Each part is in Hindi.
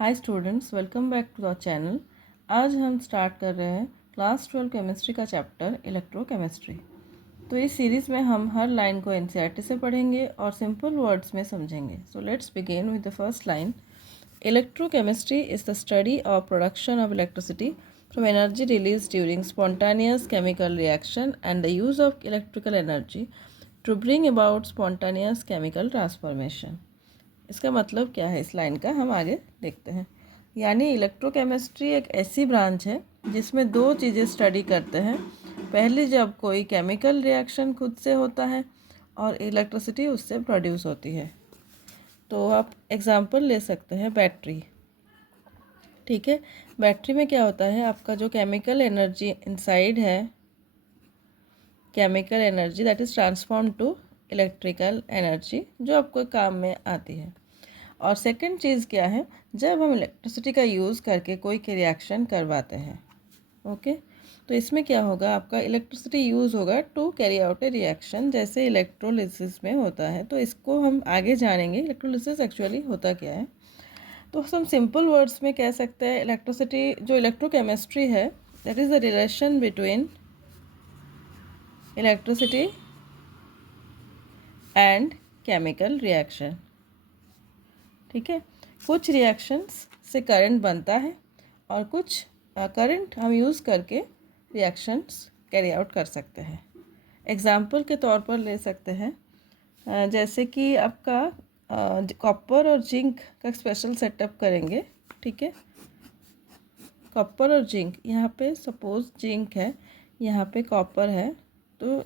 Hi students, welcome back to the channel. आज हम स्टार्ट कर रहे हैं क्लास 12 केमिस्ट्री का चैप्टर इलेक्ट्रोकेमिस्ट्री। तो इस सीरीज़ में हम हर लाइन को एनसीईआरटी से पढ़ेंगे और सिंपल वर्ड्स में समझेंगे। So let's begin with the first line. Electrochemistry is the study और production of electricity from energy release during spontaneous chemical reaction and the use of electrical energy to bring about spontaneous chemical transformation. इसका मतलब क्या है इस लाइन का, हम आगे देखते हैं। यानी इलेक्ट्रोकेमिस्ट्री एक ऐसी ब्रांच है जिसमें दो चीज़ें स्टडी करते हैं। पहली, जब कोई केमिकल रिएक्शन खुद से होता है और इलेक्ट्रिसिटी उससे प्रोड्यूस होती है। तो आप एग्जांपल ले सकते हैं बैटरी। ठीक है, बैटरी में क्या होता है, आपका जो केमिकल एनर्जी इनसाइड है, chemical energy that is transform to electrical energy जो आपको काम में आती है। और सेकंड चीज़ क्या है, जब हम इलेक्ट्रिसिटी का यूज़ करके कोई के रिएक्शन करवाते हैं। ओके, तो इसमें क्या होगा, आपका इलेक्ट्रिसिटी यूज़ होगा to carry out a reaction, जैसे इलेक्ट्रोलिसिस में होता है। तो इसको हम आगे जानेंगे इलेक्ट्रोलिसिस एक्चुअली होता क्या है। तो हम सिंपल वर्ड्स में कह सकते हैं, इलेक्ट्रिसिटी जो इलेक्ट्रोकेमिस्ट्री है that is the relation between electricity and chemical reaction. ठीक है, कुछ रिएक्शंस से करंट बनता है और कुछ करंट हम यूज़ करके रिएक्शंस कैरी आउट कर सकते हैं। एग्जाम्पल के तौर पर ले सकते हैं, जैसे कि आपका कॉपर और जिंक का स्पेशल सेटअप करेंगे। ठीक है, कॉपर और जिंक, यहाँ पे सपोज जिंक है, यहाँ पे कॉपर है। तो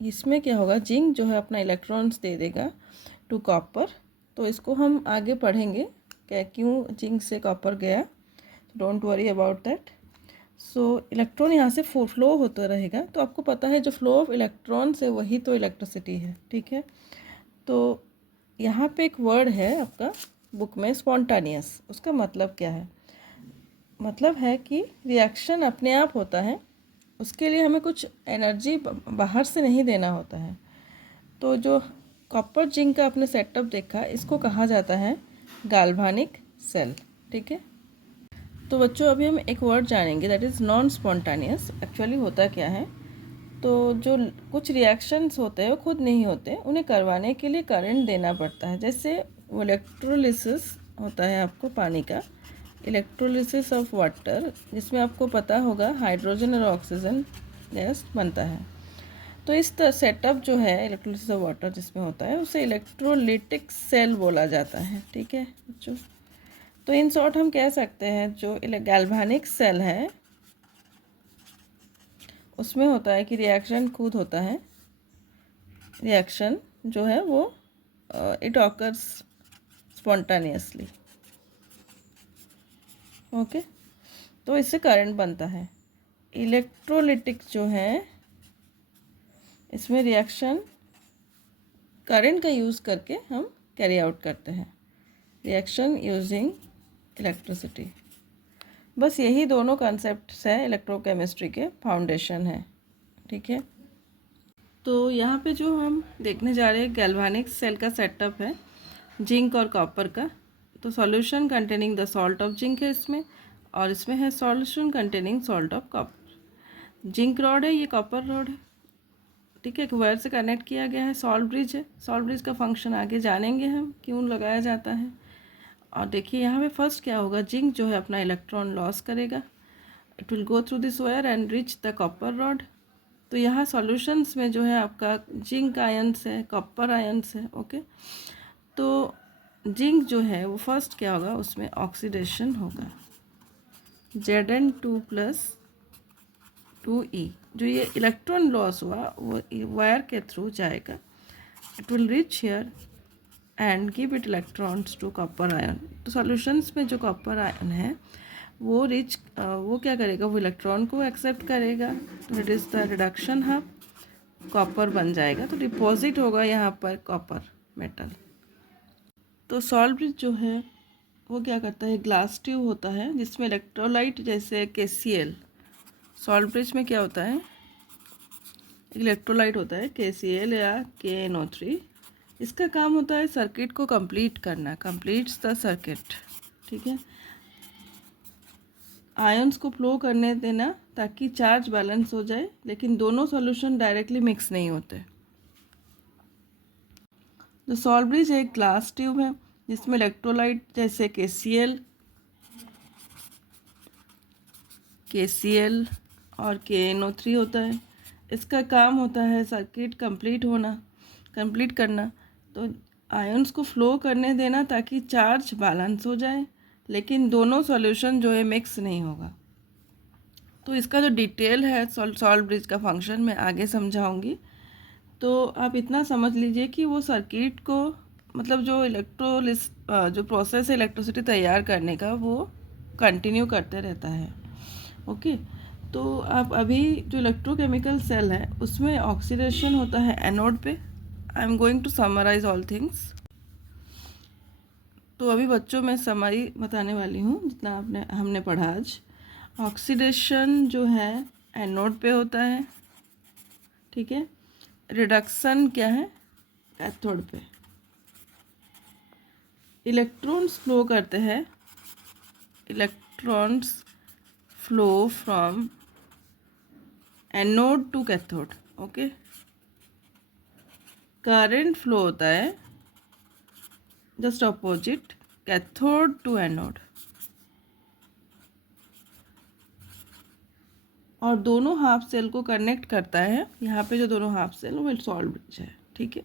इसमें क्या होगा, जिंक जो है अपना इलेक्ट्रॉन्स दे देगा टू कॉपर। तो इसको हम आगे पढ़ेंगे क्या क्यों जिंक से कॉपर गया। Don't worry about that. So electron यहाँ से फ्लो होता रहेगा। तो आपको पता है जो फ्लो ऑफ इलेक्ट्रॉन से वही तो इलेक्ट्रिसिटी है। ठीक है, तो यहाँ पे एक वर्ड है आपका बुक में, स्पॉन्टानियस। उसका मतलब क्या है, मतलब है कि रिएक्शन अपने आप होता है, उसके लिए हमें कुछ एनर्जी बाहर से नहीं देना होता है। तो जो कॉपर जिंक का आपने सेटअप देखा, इसको कहा जाता है गाल्वानिक सेल। ठीक है, तो बच्चों अभी हम एक वर्ड जानेंगे दैट इज़ नॉन स्पॉन्टानियस। एक्चुअली होता क्या है, तो जो कुछ रिएक्शंस होते हैं वो खुद नहीं होते, उन्हें करवाने के लिए करंट देना पड़ता है। जैसे इलेक्ट्रोलिसिस होता है आपको पानी का, इलेक्ट्रोलिसिस ऑफ वाटर, जिसमें आपको पता होगा हाइड्रोजन और ऑक्सीजन गैस बनता है। तो इस सेटअप जो है इलेक्ट्रोलिसिस ऑफ वाटर जिसमें होता है, उसे इलेक्ट्रोलिटिक सेल बोला जाता है। ठीक है बच्चों, तो इन शॉर्ट हम कह सकते हैं जो गैल्वानिक सेल है उसमें होता है कि रिएक्शन खुद होता है। रिएक्शन जो है वो इट ऑकर्स स्पॉन्टानियसली। ओके, तो इससे करंट बनता है। इलेक्ट्रोलिटिक जो है, इसमें रिएक्शन करंट का यूज़ करके हम कैरी आउट करते हैं, रिएक्शन यूजिंग इलेक्ट्रिसिटी। बस यही दोनों कॉन्सेप्ट्स हैं इलेक्ट्रोकेमिस्ट्री के, फाउंडेशन है। ठीक है, तो यहाँ पे जो हम देखने जा रहे हैं गैल्वानिक सेल का सेटअप है जिंक और कॉपर का। तो solution containing the salt of zinc है इसमें, और इसमें है solution containing salt of copper. Zinc rod है, ये कॉपर रॉड है। ठीक है, एक वायर से कनेक्ट किया गया है। सॉल्ट ब्रिज है, सॉल्ट ब्रिज का फंक्शन आगे जानेंगे हम क्यों लगाया जाता है। और देखिए यहाँ पे फर्स्ट क्या होगा, जिंक जो है अपना इलेक्ट्रॉन लॉस करेगा, it will go through this wire and reach the copper rod. तो यहाँ सॉल्यूशंस में जो है आपका जिंक आयन्स है, कॉपर आयन्स है। ओके, तो जिंक जो है वो फर्स्ट क्या होगा, उसमें ऑक्सीडेशन होगा, Zn2+2e। जो ये इलेक्ट्रॉन लॉस हुआ वो वायर के थ्रू जाएगा, it will reach here and give it electrons to copper ion. तो सॉल्यूशंस में जो कॉपर आयन है वो वो क्या करेगा, वो इलेक्ट्रॉन को एक्सेप्ट करेगा। तो it is the reduction hub, copper बन जाएगा। तो डिपॉजिट होगा यहाँ पर कॉपर मेटल। तो सॉल्ट ब्रिज जो है वो क्या करता है, ग्लास ट्यूब होता है जिसमें इलेक्ट्रोलाइट जैसे KCl, सॉल्ट ब्रिज में क्या होता है, इलेक्ट्रोलाइट होता है KCl या KNO3। इसका काम होता है सर्किट को कंप्लीट करना, कंप्लीट्स द सर्किट। ठीक है। आयंस को फ्लो करने देना ताकि चार्ज बैलेंस हो जाए, लेकिन दोनों सॉल्यूशन डायरेक्टली मिक्स नहीं होते। जो सॉल्ट ब्रिज एक ग्लास ट्यूब है जिसमें इलेक्ट्रोलाइट जैसे KCl और KNO3 होता है। इसका काम होता है सर्किट कंप्लीट करना। तो आयंस को फ्लो करने देना ताकि चार्ज बैलेंस हो जाए, लेकिन दोनों सॉल्यूशन जो है मिक्स नहीं होगा। तो इसका जो डिटेल है सॉल्ट ब्रिज का फंक्शन मैं आगे समझाऊंगी। तो आप इतना समझ लीजिए कि वो सर्किट को, मतलब जो प्रोसेस है इलेक्ट्रिसिटी तैयार करने का, वो कंटिन्यू करते रहता है। ओके। तो आप अभी जो इलेक्ट्रोकेमिकल सेल है उसमें ऑक्सीडेशन होता है एनोड पे। I am going to summarise all things. तो अभी बच्चों में समरी बताने वाली हूँ जितना हमने पढ़ा आज। ऑक्सीडेशन जो है एनोड पे होता है, ठीक है। रिडक्शन क्या है, कैथोड पे। इलेक्ट्रॉन्स फ्लो करते हैं, electrons flow from anode to cathode. Okay. Current flow होता है just opposite, cathode to anode. और दोनों हाफ सेल को कनेक्ट करता है। यहाँ पे जो दोनों हाफ सेल वो सॉल्ट ब्रिज है, ठीक है।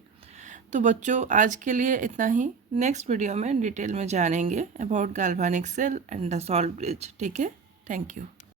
तो बच्चों आज के लिए इतना ही। नेक्स्ट वीडियो में डिटेल में जानेंगे about galvanic cell and the salt bridge, ठीक है। Thank you.